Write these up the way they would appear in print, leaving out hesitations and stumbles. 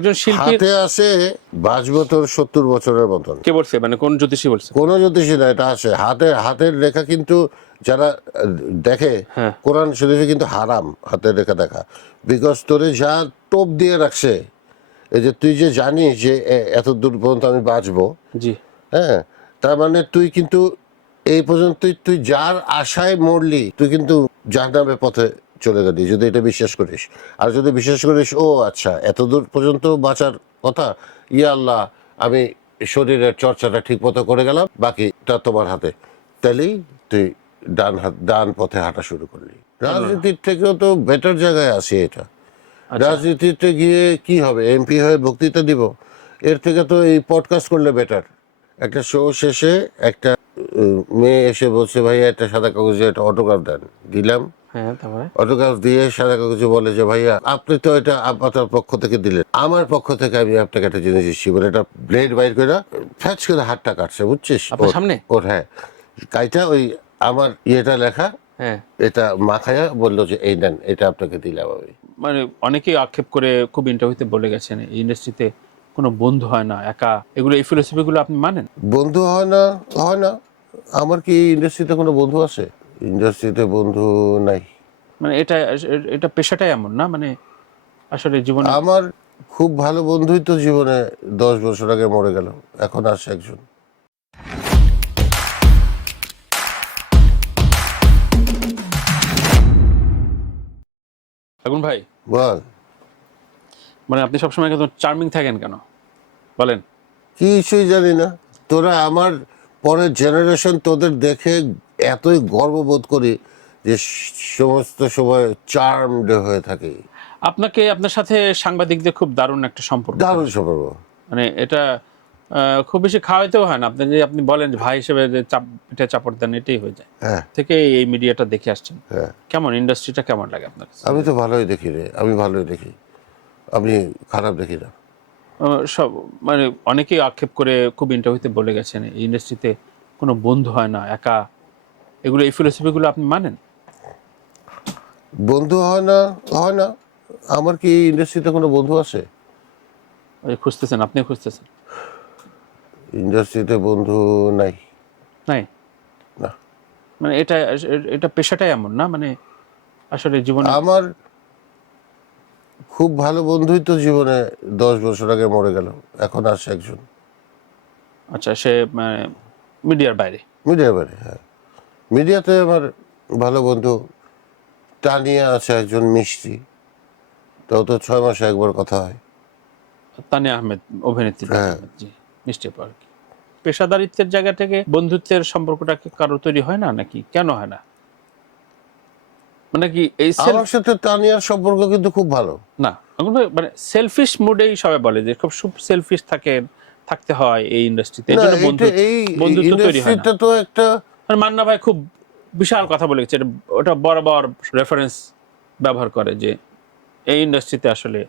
একজন শিল্পীর হাতে আছে বাঁচবো তোর 70 বছরের মতন। কে বলছে, মানে কোন জ্যোতিষী বলছে? কোনো জ্যোতিষী না, এটা আছে হাতের রেখা। কিন্তু যারা দেখে হ্যাঁ। কোরআন শরীফে কিন্তু হারাম হাতের রেখা দেখা। বিকজ তোরে যা টোপ দিয়ে রাখছে, এই যে তুই যে জানিস যে এত দূর পর্যন্ত আমি বাঁচবো, জি। হ্যাঁ, তার মানে তুই কিন্তু এই পর্যন্ত তুই যার আশায় মরলি, তুই কিন্তু জাহান্নামের পথে চলে গেলি যদি এটা বিশ্বাস করিস। আর যদি বিশ্বাস করিস ও আচ্ছা এত দূর পর্যন্ত বাঁচার কথা, ইয়া আল্লাহ আমি শরীরের চর্চাটা ঠিক মতো করে গেলাম, বাকিটা তোমার হাতে, তাহলেই তুই ডান পথে হাঁটা শুরু করলি। রাজনীতির থেকেও তো বেটার জায়গায় আছে এটা। রাজনীতিতে গিয়ে কি হবে, এমপি হয়ে বক্তৃতা দিব, এর থেকে তো এই পডকাস্ট করলে বেটার। একটা শো শেষে একটা মেয়ে এসে বলছে ভাইয়া একটা সাদা কাগজে একটা অটোগ্রাফ দেন, দিলাম। হ্যাঁ, তারপরে অটোগ্রাফ দিয়ে সাদা কাগজে বলে যে ভাইয়া আপনি তো এটা আপনার পক্ষ থেকে দিলেন, আমার পক্ষ থেকে আমি আপনাকে একটা জিনিস দিচ্ছি বলে একটা ব্লেড বাইর করে ফ্যাচ করে হাতটা কাটছে, বুঝছিস? আপনার সামনে ওর হ্যাঁ, কাইটা ওই আমার ইয়েটা লেখা, হ্যাঁ, এটা মাখায়া বললো যে এই নেন, এটা আপনাকে দিলাম আমি। মানে অনেকেই আক্ষেপ করে খুব ইন্টারভিউতে বলে গেছেন এই ইন্ডাস্ট্রিতে কোনো বন্ধু হয় না, একা। এগুলো, এই ফিলোসফিগুলো আপনি মানেন? বন্ধু হয় না, হয় না। আমার কি ইন্ডাস্ট্রিতে কোনো বন্ধু আছে? ইন্ডাস্ট্রিতে বন্ধু নাই। মানে এটা এটা পেশাটাই এমন না, মানে আসলে জীবনে আমার খুব ভালো বন্ধুই তো জীবনে 10 বছর আগে মরে গেল, এখন আসছে একজন। আগুন ভাই, বল, মানে আপনি সবসময় কিন্তু চার্মিং থাকেন কেন বলেন? কিছুই জানি না। তোরা আমার পরের জেনারেশন, তোদের দেখে এতই গর্ববোধ করি যে সমস্ত সময় চার্মড হয়ে থাকে। আপনাকে, আপনার সাথে সাংবাদিকদের খুব দারুণ একটা সম্পর্ক, দারুণ সম্পর্ক। মানে এটা খুব বেশি খাওয়াইতেও হয় না। আপনি যে আপনি বলেন যে ভাই হিসেবে যে পিঠে চাপড় দেন, এটাই হয়ে যায়। হ্যাঁ থেকে এই মিডিয়াটা দেখে আসছেন। হ্যাঁ, কেমন ইন্ডাস্ট্রিটা কেমন লাগে আপনার কাছে? আমি তো ভালোই দেখি রে, আমি ভালোই দেখি, আমি খারাপ দেখি না। সব, মানে অনেকেই আক্ষেপ করে খুব ইন্টারভিউতে বলে গেছেন এই ইন্ডাস্ট্রিতে কোনো বন্ধু হয় না, একা। এগুলো, এই ফিলোসফিগুলো আপনি মানেন? বন্ধু হয় না, হয় না। আমার কি ইন্ডাস্ট্রিতে কোনো বন্ধু আছে? ওই খুঁজতেছেন, আপনি খুঁজতেছেন? ইন্ডাস্ট্রিতে বন্ধু নাই। নাই, না। মানে এটা এটা পেশাটাই এমন না, মানে আসলে জীবনে আমার খুব ভালো বন্ধুই তো জীবনে 10 বছর আগে মরে গেল, এখন আসছে একজন। আচ্ছা, সে মানে মিডিয়ার বাইরে? মিডিয়ার বাইরে, হ্যাঁ। মিডিয়াতে আমার ভালো বন্ধু তানিয়া আছে একজন, মিষ্টি, তাও তো 6 মাসে একবার কথা হয়। তানিয়া আহমেদ, অভিনেত্রী তানিয়া হ্যাঁ। আহমেদ, জি। মিষ্টি আপু আর কি। পেশাদারিত্বের জায়গা থেকে বন্ধুত্বের সম্পর্কটা কি কারো তৈরি হয় না, নাকি কেন হয় না? মানে কি এই আমার সাথে তানিয়ার সম্পর্ক কিন্তু খুব ভালো। না, মানে সেলফিশ মুডেই সবাই বলে যে খুব সেলফিশ থাকতে হয় এই ইন্ডাস্ট্রিতে, এই না, জন্য এই বন্ধুত্ব তৈরি হয় না। ইন্ডাস্ট্রিটা তো একটা, আর মান্না ভাই খুব বিশাল কথা বলে গেছে, ওটা বরাবর রেফারেন্স ব্যবহার করে যে এই ইন্ডাস্ট্রিতে আসলে।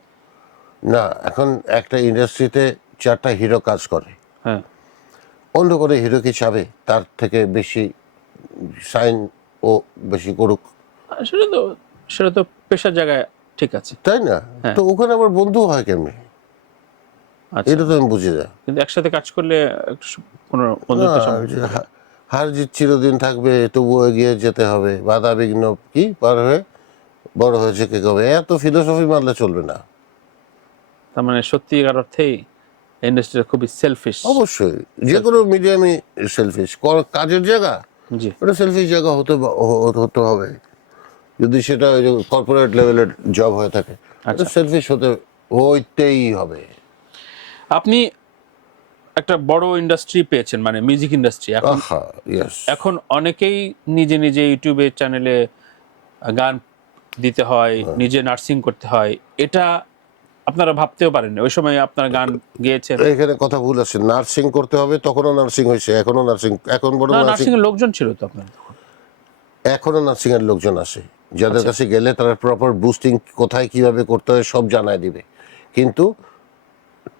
না, এখন একটা ইন্ডাস্ট্রিতে 4টা হিরো কাজ করে, হ্যাঁ, অন্য করে হিরো কি চাবে তার থেকে বেশি সাইন ও বেশি করুক? আসলে তো সেটা তো পেশার জায়গায় ঠিক আছে, তাই না? হ্যাঁ। তো ওখানে আবার বন্ধু হয় কেমনি? আচ্ছা, এটা তো আমি বুঝি না। কিন্তু একসাথে কাজ করলে একটু কোনো বন্ধুত্ব সম্পর্ক। হার জিত চিরদিন থাকবে, তবুও এগিয়ে যেতে হবে, বাধা বিঘ্ন কি পার হয়ে বড় হয়েছে কে কবে, এত ফিলোসফি মানলে চলবে না। তার মানে সত্যিকার অর্থেই ইন্ডাস্ট্রি খুবই সেলফিশ। অবশ্যই যে কোনো মিডিয়ামই সেলফিশ। কাজের জায়গা, জি। ওটা সেলফিশ জায়গা হতে হবে। যদি সেটা ওই যে কর্পোরেট লেভেলের জব হয়ে থাকে, আচ্ছা, সেলফিশ হইতেই হবে। আপনি একটা বড় ইন্ডাস্ট্রি পেয়েছেন, মানে মিউজিক ইন্ডাস্ট্রি। এখন আহা, ইয়েস। এখন অনেকেই নিজে নিজে ইউটিউবে চ্যানেলে গান দিতে হয়, নিজে নার্সিং করতে হয়। এটা আপনারা ভাবতেও পারেন ওই সময় আপনারা গান গেয়েছেন? এখানে কথা ভুল আছে, নার্সিং করতে হবে, তখনও নার্সিং হয়েছে, এখনো নার্সিং, এখন বড় না, নার্সিং, নার্সিং এর লোকজন ছিল তো আপনার? এখনো নার্সিং এর লোকজন আসে, যাদের কাছে গেলে তারা প্রপার বুস্টিং কোথায় কিভাবে করতে হয় সব জানায় দিবে, কিন্তু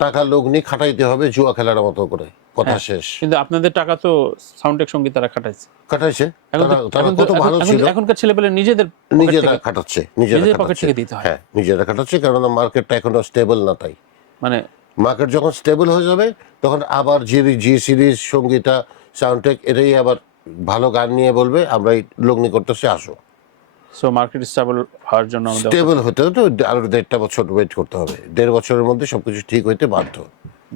টাকা লোক নিয়ে খাটাইতে হবে জুয়া খেলার মতো করে, কথা শেষ। কিন্তু আপনাদের টাকা তো সাউন্ডটেক সঙ্গীত তারা খাটাইছে। খাটাইছে, এখন তারা কত ভালো ছিল। এখনকার ছেলেপেলে নিজেদের নিজেরা খাটাচ্ছে, নিজেদের পকেট থেকে দিতে হয়। হ্যাঁ, নিজেরা খাটাচ্ছে, কারণ মার্কেটটা এখনো স্টেবল না, তাই মানে মার্কেট যখন স্টেবল হয়ে যাবে তখন আবার জি সিরিজ, সঙ্গীতা, সাউন্ডটেক এটাই আবার ভালো গান নিয়ে বলবে আমরা এই লগ্নি করতেছি, আসো। সো মার্কেট স্টেবল হওয়ার জন্য আমাদের স্টেবল হতে হতে আরো 1.5 বছর ওয়েট করতে হবে। 1.5 বছরের মধ্যে সবকিছু ঠিক হইতে বাধ্য।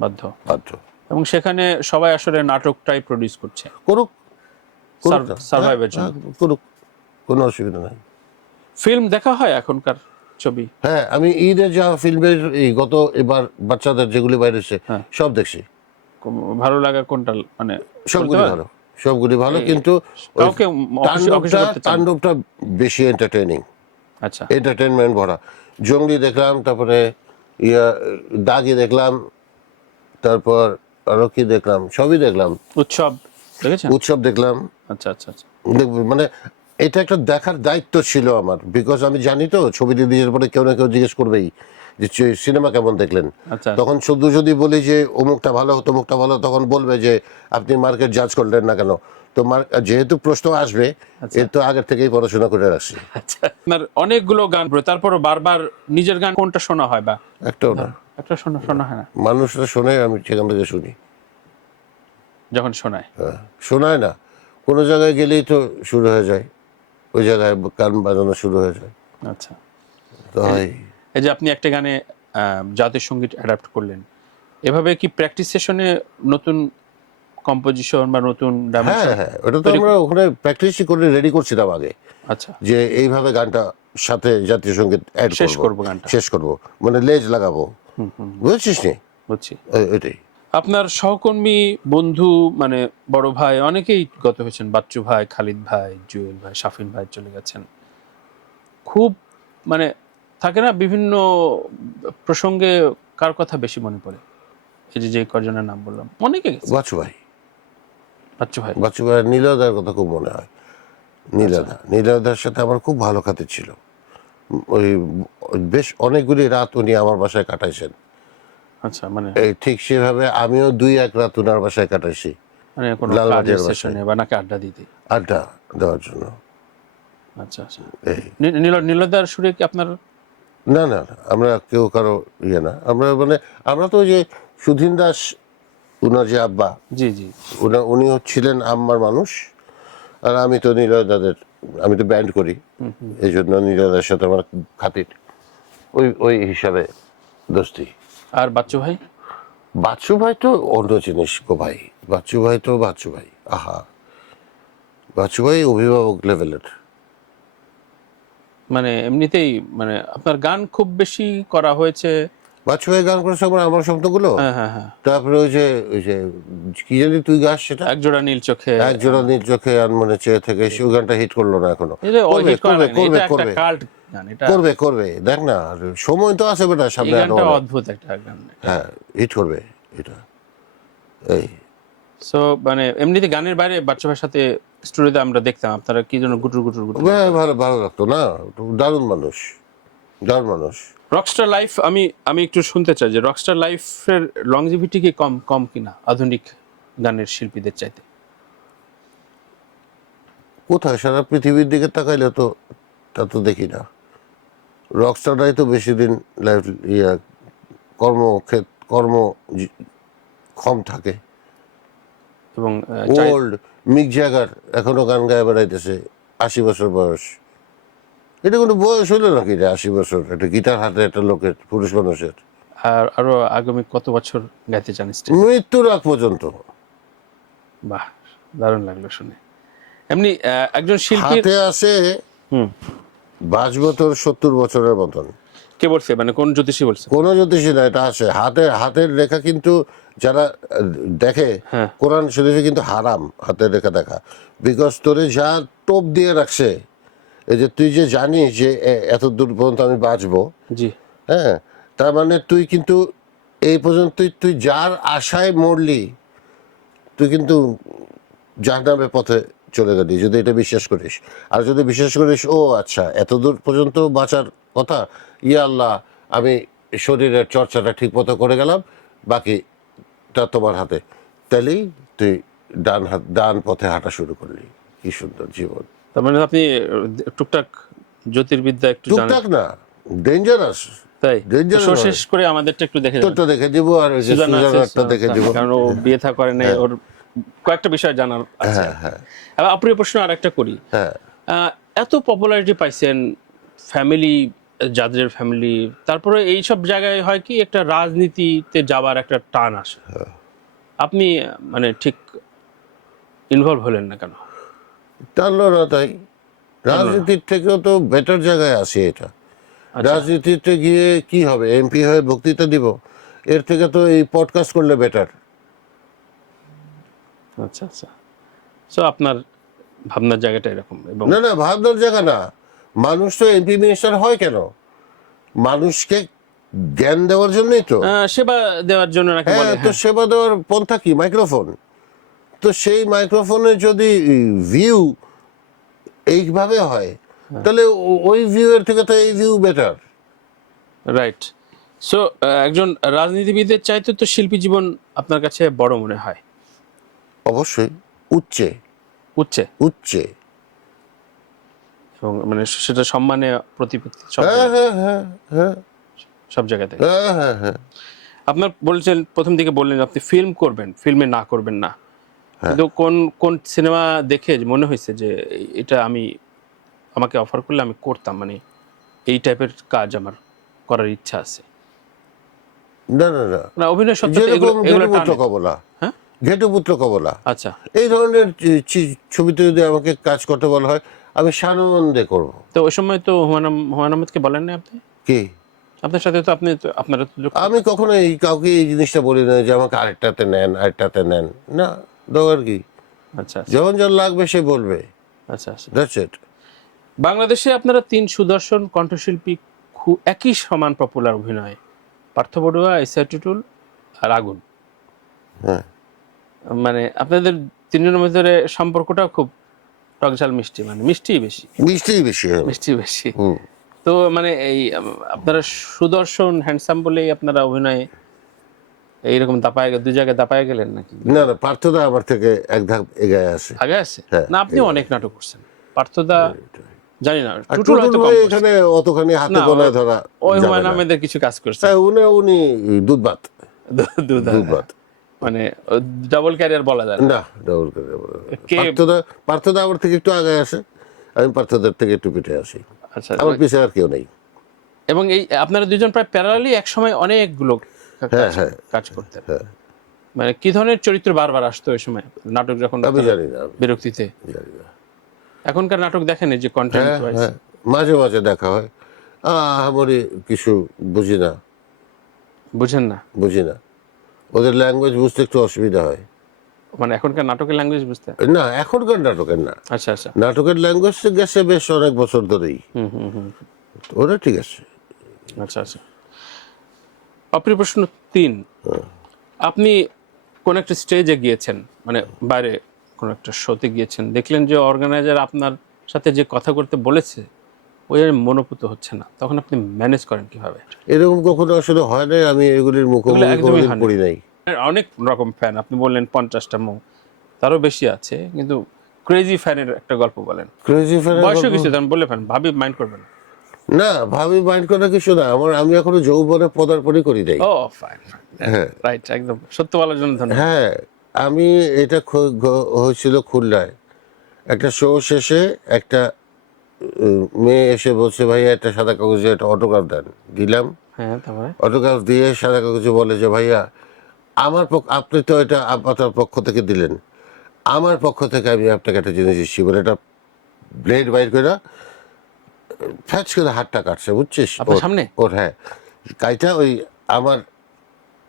বাধ্য। এবং সেখানে সবাই আসলে নাটকটাই প্রডিউস করছে, করুক, সার্ভাইভের জন্য। করুক, কোনো অসুবিধা নাই। ফিল্ম দেখা হয় এখনকার ছবি? হ্যাঁ, আমি ঈদের যা ফিল্মের এই গত এবার বাচ্চাদের যেগুলি বাইরেছে সব দেখছি। ভালো লাগা কোনটা? মানে সবগুলি ভালো, কিন্তু কাউকে তাণ্ডবটা বেশি এন্টারটেইনিং, আচ্ছা, এন্টারটেইনমেন্ট ভরা। জঙ্গলি দেখলাম, তারপরে দাগি দেখলাম, তারপর আরো কি দেখলাম, সবই দেখলাম। উৎসব দেখলাম। আচ্ছা আচ্ছা আচ্ছা। মানে এটা একটা দেখার দায়িত্ব ছিল আমার, বিকজ আমি জানি তো ছবি দিয়ে পরে কেউ না কেউ জিজ্ঞেস করবেই যে সিনেমা কেমন দেখলেন। তখন শুধু যদি বলি যে অমুকটা ভালো তমুকটা ভালো, তখন বলবে যে আপনি মার্কেট জাজ করলেন না কেন। তো যেহেতু প্রশ্ন আসবে, এর তো আগের থেকেই পড়াশোনা করে রাখছি। অনেকগুলো গান, তারপর বারবার নিজের গান কোনটা শোনা হয়? বা একটাও না, একটা শোনা হয় না। মানুষরা শোনে, আমি সেখান থেকে শুনি। যখন শোনায়, শোনায় না, কোনো জায়গায় গেলেই তো শুরু হয়ে যায়, ওই জায়গায় গান বাজানো শুরু হয়ে যায়। আচ্ছা, তো এই যে আপনি একটা গানে জাতীয় সঙ্গীত অ্যাডাপ্ট করলেন, এভাবে কি প্র্যাকটিস সেশনে নতুন কম্পোজিশন বা নতুন ডাইমেনশন? হ্যাঁ, ওটা তো আমরা ওখানে প্র্যাকটিসই করে রেডি করছিলাম আগে। আচ্ছা, যে এইভাবে গানটা সাথে জাতীয় সঙ্গীত অ্যাড করব, শেষ করব, মানে লেজ লাগাবো। বুঝছিস নি? বুঝছি। এটাই। আপনার সহকর্মী, বন্ধু, মানে বড় ভাই অনেকেই গত হয়েছেন। বাচ্চু ভাই, খালিদ ভাই, জুয়েল ভাই, শাফিন ভাই চলে গেছেন। খুব মানে থাকে না, বিভিন্ন প্রসঙ্গে কার কথা বেশি মনে পড়ে? এই যে কজনের নাম বললাম, অনেকে গেছে। বাচ্চু ভাই, বাচ্চু ভাই, নীলদার কথা খুব মনে হয়। নীলদার সাথে আমার খুব ভালো খাতির ছিল। ওই বেশ অনেকগুলি রাত উনি আমার বাসায় কাটাইছেন। আচ্ছা, মানে এই ঠিক সেভাবে আমিও 2-1 রাত উনার বাসায় কাটাইছি, মানে কোনো কাজের সেশনে বা নাকি আড্ডা দিতে, আড্ডা দেওয়ার জন্য। আচ্ছা আচ্ছা। নীলদার সুরে কি আপনার? না, আমরা কেউ কারো ইয়ে না। আমরা তো ওই যে সুধীন দাস, উনার যে আব্বা, জি, উনি ছিলেন আম্মার মানুষ। আর আমি তো আমি তো ব্যান্ড করি, এই জন্য নীলদার সাথে আমার খাতির, ওই হিসাবে দোস্তি। আর বাচ্চু ভাই তো অন্য জিনিস গো ভাই। বাচ্চু ভাই, আহা, বাচ্চু ভাই অভিভাবক লেভেলের। মানে এমনিতেই মানে আপনার গান খুব বেশি করা হয়েছে। বাচ্চু ভাই গান করেছে আমার স্বপ্নগুলো। হ্যাঁ। তারপরে ওই যে কি জানি তুই গাছ, সেটা একজোড়া নীল চোখে আনমনে চেয়ে থেকে, সেই গানটা হিট করলো না এখনো। করবে দেখ না, সময় তো আছে বেটা সামনে। অদ্ভুত একটা গান, হ্যাঁ, হিট করবে এটা। এই সো মানে এমনিতে গানের বাইরে বাচ্চু ভাইয়ের সাথে স্টুডিওতে আমরা দেখতাম আপনারা কি যেন গুটুর ভালো লাগতো না? দারুণ মানুষ। রকস্টার লাইফ, আমি একটু শুনতে চাই যে রকস্টার লাইফের লংজিভিটি কি কম কিনা আধুনিক গানের শিল্পীদের চাইতে? কোথায়? সারা পৃথিবীর দিকে তাকাইলে তো তা তো দেখি না। রকস্টাররাই তো বেশি দিন লাইফ কর্ম কম থাকে। এবং ওল্ড মিক জ্যাগার এখনো গান গায়ে বেড়াইতেছে, 80 বছর বয়স। এটা কোনো বয়স হইলো নাকি রে? 80 বছর একটা গিটার হাতে একটা লোকের, পুরুষ মানুষের। আর আরো আগামী কত বছর গাইতে চান? মৃত্যুর আগ পর্যন্ত। বাহ, দারুণ লাগলো শুনে। এমনি একজন শিল্পী হাতে আছে বাঁচবো তোর 70 বছরের মতন। কে বলছে? মানে কোন জ্যোতিষী বলছে? কোন জ্যোতিষী না, এটা আছে হাতের রেখা। কিন্তু যারা দেখে কোরআন শরীফে কিন্তু হারাম হাতের রেখা দেখা, বিকজ তোরে যা টোপ দিয়ে রাখছে। এই যে তুই যে জানিস যে এত দূর পর্যন্ত আমি বাঁচবো, জি হ্যাঁ, তার মানে তুই কিন্তু এই পর্যন্ত তুই যার আশায় মরলি, তুই কিন্তু জাহান্নামের পথে চলে গেলি, যদি এটা বিশ্বাস করিস। আর যদি বিশ্বাস করিস ও আচ্ছা এত দূর পর্যন্ত বাঁচার কথা, ইয়া আল্লাহ আমি শরীরের চর্চাটা ঠিক মতো করে গেলাম, বাকিটা তোমার হাতে, তাহলেই তুই ডান পথে হাঁটা শুরু করলি। কি সুন্দর জীবন। তার মানে আপনি টুকটাক জ্যোতির্বিদ্যা একটু জানেন? টুকটাক না, ডেঞ্জারাস। তাই Dangerous শো নয়। শেষ করে আমাদেরটা একটু দেখে যাবেন। তোরটা দেখে দিব আর ওই যে সুজানা আছে, সুজানারটা দেখে দিব। কারণ ও বিয়ে থা করে নাই, ওর কয়েকটা বিষয় জানার আছে। হ্যাঁ হ্যাঁ এবার অপ্রিয় প্রশ্ন আরেকটা করি। হ্যাঁ। এত পপুলারিটি পাইছেন, ফ্যামিলি, যাদের ফ্যামিলি, তারপরে এইসব জায়গায় হয় কি একটা রাজনীতিতে যাওয়ার একটা টান আসে, আপনি মানে ঠিক ইনভলভ হলেন না কেন? টানলো না তাই। রাজনীতির থেকেও তো বেটার জায়গায় আছে এটা। রাজনীতিতে গিয়ে কি হবে, এমপি হয়ে বক্তৃতা দিব, এর থেকে তো এই পডকাস্ট করলে বেটার। আচ্ছা আচ্ছা, সো আপনার ভাবনার জায়গাটা এরকম। এবং না না, ভাবনার জায়গা না। মানুষ তো এমপি মিনিস্টার হয় কেন? মানুষকে জ্ঞান দেওয়ার জন্যই তো। সেবা দেওয়ার জন্য নাকি বলে? হ্যাঁ, তো সেবা দেওয়ার পন্থা কি? মাইক্রোফোন। তো সেই মাইক্রোফোনে যদি ভিউ এইভাবে হয়, তাহলে ওই ভিউ এর থেকে তো এই ভিউ বেটার। রাইট। সো একজন রাজনীতিবিদের চাইতে তো শিল্পী জীবন আপনার কাছে বড় মনে হয়? অবশ্যই উচ্চে উচ্চে, উচ্চে। এবং মানে সেটা সম্মানে প্রতিপত্তি সব হ্যাঁ জায়গায়- হ্যাঁ হ্যাঁ হ্যাঁ সব জায়গাতে। হ্যাঁ হ্যাঁ হ্যাঁ। আপনার বলছেন, প্রথম দিকে বললেন আপনি ফিল্ম করবেন, ফিল্মে না করবেন না, কিন্তু কোন কোন সিনেমা দেখে মনে হয়েছে যে এটা আমাকে অফার করলে আমি করতাম, মানে এই টাইপের কাজ আমার করার ইচ্ছা আছে? না না না, না, অভিনয় সত্ত্বে যেরকম এগুলো ঘেটুপুত্র টানে। কমলা, হ্যাঁ, ঘেটুপুত্র কমলা, আচ্ছা। এই ধরনের ছবিতে যদি আমাকে কাজ করতে বলা হয়, আমি সানন্দে করব। তো ওই সময় তো হুমায়ুন আহমেদকে বলেন না আপনি? কি? আপনার সাথে তো আপনারা তো আমি কখনো এই কাউকে এই জিনিসটা বলি না যে আমাকে আরেকটাতে নেন, আরেকটাতে নেন। না, দরকার কি? আচ্ছা আচ্ছা যখন যার লাগবে সে বলবে। আচ্ছা আচ্ছা। That's it. বাংলাদেশে আপনারা 3 সুদর্শন কণ্ঠশিল্পী, একই সমান পপুলার অভিনয়, পার্থ বড়ুয়া, এস আর টুটুল আর আগুন। হ্যাঁ, মানে আপনাদের তিনজনের ভিতরে সম্পর্কটা খুব টকঝাল মিষ্টি, মানে মিষ্টি বেশি, মিষ্টিই বেশি হবে। মিষ্টি বেশি। হুম। তো মানে এই আপনারা সুদর্শন হ্যান্ডসাম বলেই আপনারা অভিনয়ে এইরকম দাপায়, দুই জায়গায় দাপায় গেলেন নাকি? না না, পার্থদা আমার থেকে এক ধাপ এগায় আছে। আগে আছে হ্যাঁ, না? আপনি অনেক নাটক করছেন, পার্থদা জানি না, আর টুটুল হয়তো টুটুল কম ভাই করছে। এখানে অতখানি হাতে না, গোনায় ধরা ওই যাবে হুমায়ুন না। আহমেদের কিছু কাজ করছে। হ্যাঁ, উনি দুধ ভাত, দুধ দুধ ভাত। মানে ডাবল ক্যারিয়ার বলা যায় না। না, ডাবল করে বলা যাবে না। কে- পার্থদা আমার থেকে একটু আগে আসে, আমি পার্থদার থেকে একটু পিঠে আসি। আচ্ছা। আমার পিছিয়ে আর কেউ নেই। এবং এই আপনারা দুজন প্রায় প্যারালালি এক সময় অনেকগুলো কাজ করতেন। মানে কি ধরনের চরিত্র বারবার আসতো ওই সময় নাটক যখন আমি জানি না, বিরক্তিতে? জানি না। এখনকার নাটক দেখেন এই যে কন্টেন্ট হ্যাঁ ওয়াইজ? হ্যাঁ, মাঝে মাঝে দেখা হয়। আমারই কিছু বুঝি না, বুঝেন না? বুঝি না। ওদের ল্যাঙ্গুয়েজ বুঝতে একটু অসুবিধা হয়। মানে এখনকার নাটকের ল্যাঙ্গুয়েজ বুঝতে? না, এখনকার নাটকের না। আচ্ছা আচ্ছা। নাটকের ল্যাঙ্গুয়েজ গেছে বেশ অনেক বছর ধরেই। হুম। ওরা ঠিক আছে। আচ্ছা আচ্ছা। অপ্রিয় প্রশ্ন 3, আপনি কোন একটা স্টেজে গিয়েছেন, মানে বাইরে কোন একটা শোতে গিয়েছেন, দেখলেন যে অর্গানাইজার আপনার সাথে যে কথা করতে বলেছে ওই আর মনোপুত হচ্ছে না, তখন আপনি ম্যানেজ করেন কিভাবে? এরকম কখনো আসলে হয় নাই, আমি এগুলির মুখোমুখি একদমই কোনোদিন হয়নি। পড়ি নাই। অনেক রকম ফ্যান, আপনি বললেন 50টা তারও বেশি আছে, কিন্তু ক্রেজি ফ্যানের একটা গল্প বলেন। ক্রেজি ফ্যান বয়সও কিছু তখন বলে ফ্যান, ভাবি মাইন্ড করবেন না। না, ভাবি মাইন্ড করার কিছু না। আমি এখনো যৌবনে পদার্পণই করি নাই। ও ফাইন, রাইট, একদম সত্য বলার জন্য ধন্যবাদ। হ্যাঁ, আমি এটা হয়েছিল খুলনায় একটা শো শেষে। একটা মেয়ে এসে বলছে, ভাইয়া একটা সাদা কাগজে একটা অটোগ্রাফ দেন। দিলাম, হ্যাঁ, তারপরে অটোগ্রাফ দিয়ে সাদা কাগজে বলে যে, ভাইয়া আপনি তো এটা আপনার পক্ষ থেকে দিলেন, আমার পক্ষ থেকে আমি আপনাকে একটা জিনিস দিচ্ছি বলে একটা ব্লেড বাইর করে ফ্যাচ করে হাতটা কাটছে, বুঝছিস? আপনার সামনে? ওর হ্যাঁ, কাইটা ওই আমার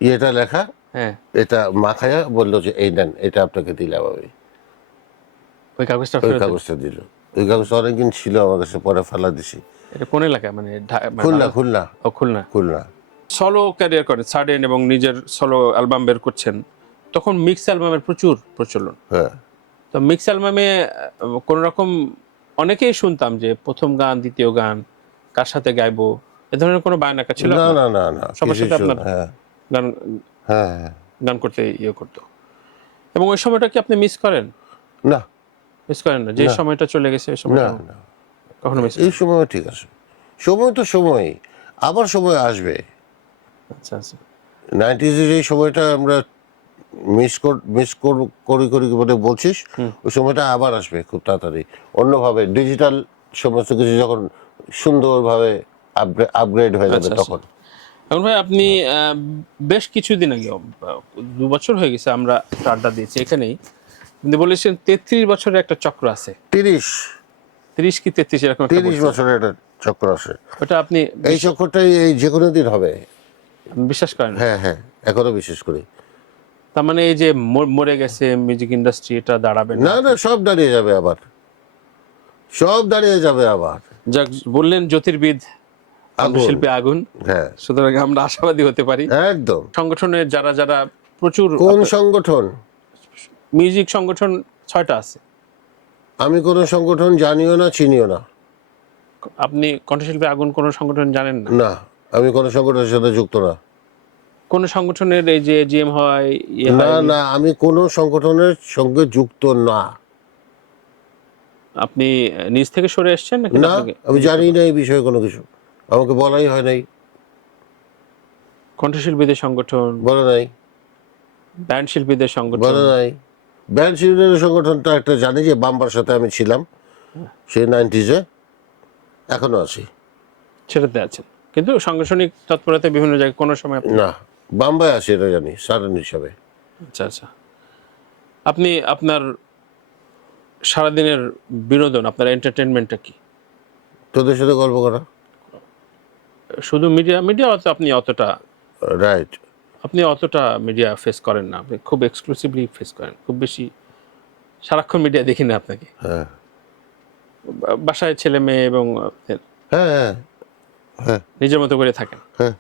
ইয়েটা লেখা, হ্যাঁ, এটা মাখায়া বললো যে এই নেন, এটা আপনাকে দিলাম আমি। ওই কাগজটা ওই ফেরত দিন। কাগজটা দিল। ওই কাগজটা অনেকদিন ছিল আমার কাছে, পরে ফেলা দিছি। এটা কোন এলাকা? মানে খুলনা। ও খুলনা। খুলনা। সলো ক্যারিয়ার করেন, সাডেন, এবং নিজের সলো অ্যালবাম বের করছেন, তখন মিক্স অ্যালবামের প্রচুর প্রচলন। হ্যাঁ, তো মিক্স অ্যালবামে কোন রকম অনেকেই শুনতাম যে প্রথম গান, দ্বিতীয় গান কার সাথে গাইবো, এ ধরনের কোনো বায়নাকা ছিল না আপনার? না না না, সবার কিছুই সাথে আপনার হ্যাঁ গান হ্যাঁ হ্যাঁ। গান করতে করতো? এবং ওই সময়টা কি আপনি মিস করেন? না মিস করেন না? যে সময়টা চলে গেছে ওই না সময়টা না, কখনো মিস? এই সময় ঠিক আছে। সময় তো সময়। আবার সময় আসবে। আচ্ছা আচ্ছা। 90s এই সময়টা আমরা মিস করি বলে বলছিস, ওই সময়টা আবার আসবে খুব তাড়াতাড়ি, অন্যভাবে ডিজিটাল সমস্ত কিছু যখন সুন্দরভাবে আপগ্রেড হয়ে যাবে আচ্ছা, আচ্ছা। তখন। এখন ভাই আপনি বেশ কিছুদিন আগে 2 বছর হয়ে গেছে আমরা একটা আড্ডা দিয়েছি এখানেই, কিন্তু বলেছেন 33 বছরের একটা চক্র আছে। 30 কি 33 এরকম একটা 30 বলছেন। বছরের একটা চক্র আছে। ওটা আপনি এই চক্রটাই এই যে কোনো দিন হবে। বিশ্বাস করেন না? হ্যাঁ হ্যাঁ, এখনো বিশেষ করি। তার মানে এই যে মরে গেছে মিউজিক ইন্ডাস্ট্রি, এটা দাঁড়াবে না? না না, সব দাঁড়িয়ে যাবে আবার, সব দাঁড়িয়ে যাবে আবার। যাক, বললেন জ্যোতির্বিদ, আগুন। শিল্পী আগুন, হ্যাঁ সুতরাং আমরা আশাবাদী হতে পারি। একদম। সংগঠনের যারা যারা প্রচুর কোন সংগঠন? মিউজিক সংগঠন 6টা আছে। আমি কোন সংগঠন জানিও না, চিনিও না। আপনি কণ্ঠশিল্পী আগুন কোন সংগঠন জানেন না? না, আমি কোন সংগঠনের সাথে যুক্ত না। কোন সংগঠনের এই যে জিএম হয়, ইয়ে না হয়, না, আমি কোন সংগঠনের সঙ্গে যুক্ত না। আপনি নিজ থেকে সরে এসেছেন নাকি? না, আমি জানি না এই বিষয়ে কোনো কিছু, আমাকে বলাই হয় নাই। কণ্ঠশিল্পীদের সংগঠন, বলে নাই, ব্যান্ড শিল্পীদের সংগঠন, বলে নাই। ব্যান্ড শিল্পীদের সংগঠনটা একটা জানি, যে বাম্বার সাথে আমি ছিলাম সেই 90s-এ, এখনো আছি। সেটাতে আছেন, কিন্তু সাংগঠনিক তৎপরতা বিভিন্ন জায়গায় কোনো সময় না, বাম্বাই আছি এটা জানি, সারেন হিসাবে। আচ্ছা আচ্ছা। আপনি আপনার সারাদিনের বিনোদন, আপনার এন্টারটেনমেন্টটা কি? তোদের সাথে গল্প করা। শুধু মিডিয়া? মিডিয়া আপনি অতটা, রাইট। আপনি অতটা মিডিয়া ফেস করেন না, আপনি খুব এক্সক্লুসিভলি ফেস করেন, খুব বেশি সারাক্ষণ মিডিয়া দেখি না আপনাকে। হ্যাঁ বাসায় ছেলে মেয়ে এবং হ্যাঁ হ্যাঁ হ্যাঁ নিজের মতো করে থাকেন। হ্যাঁ।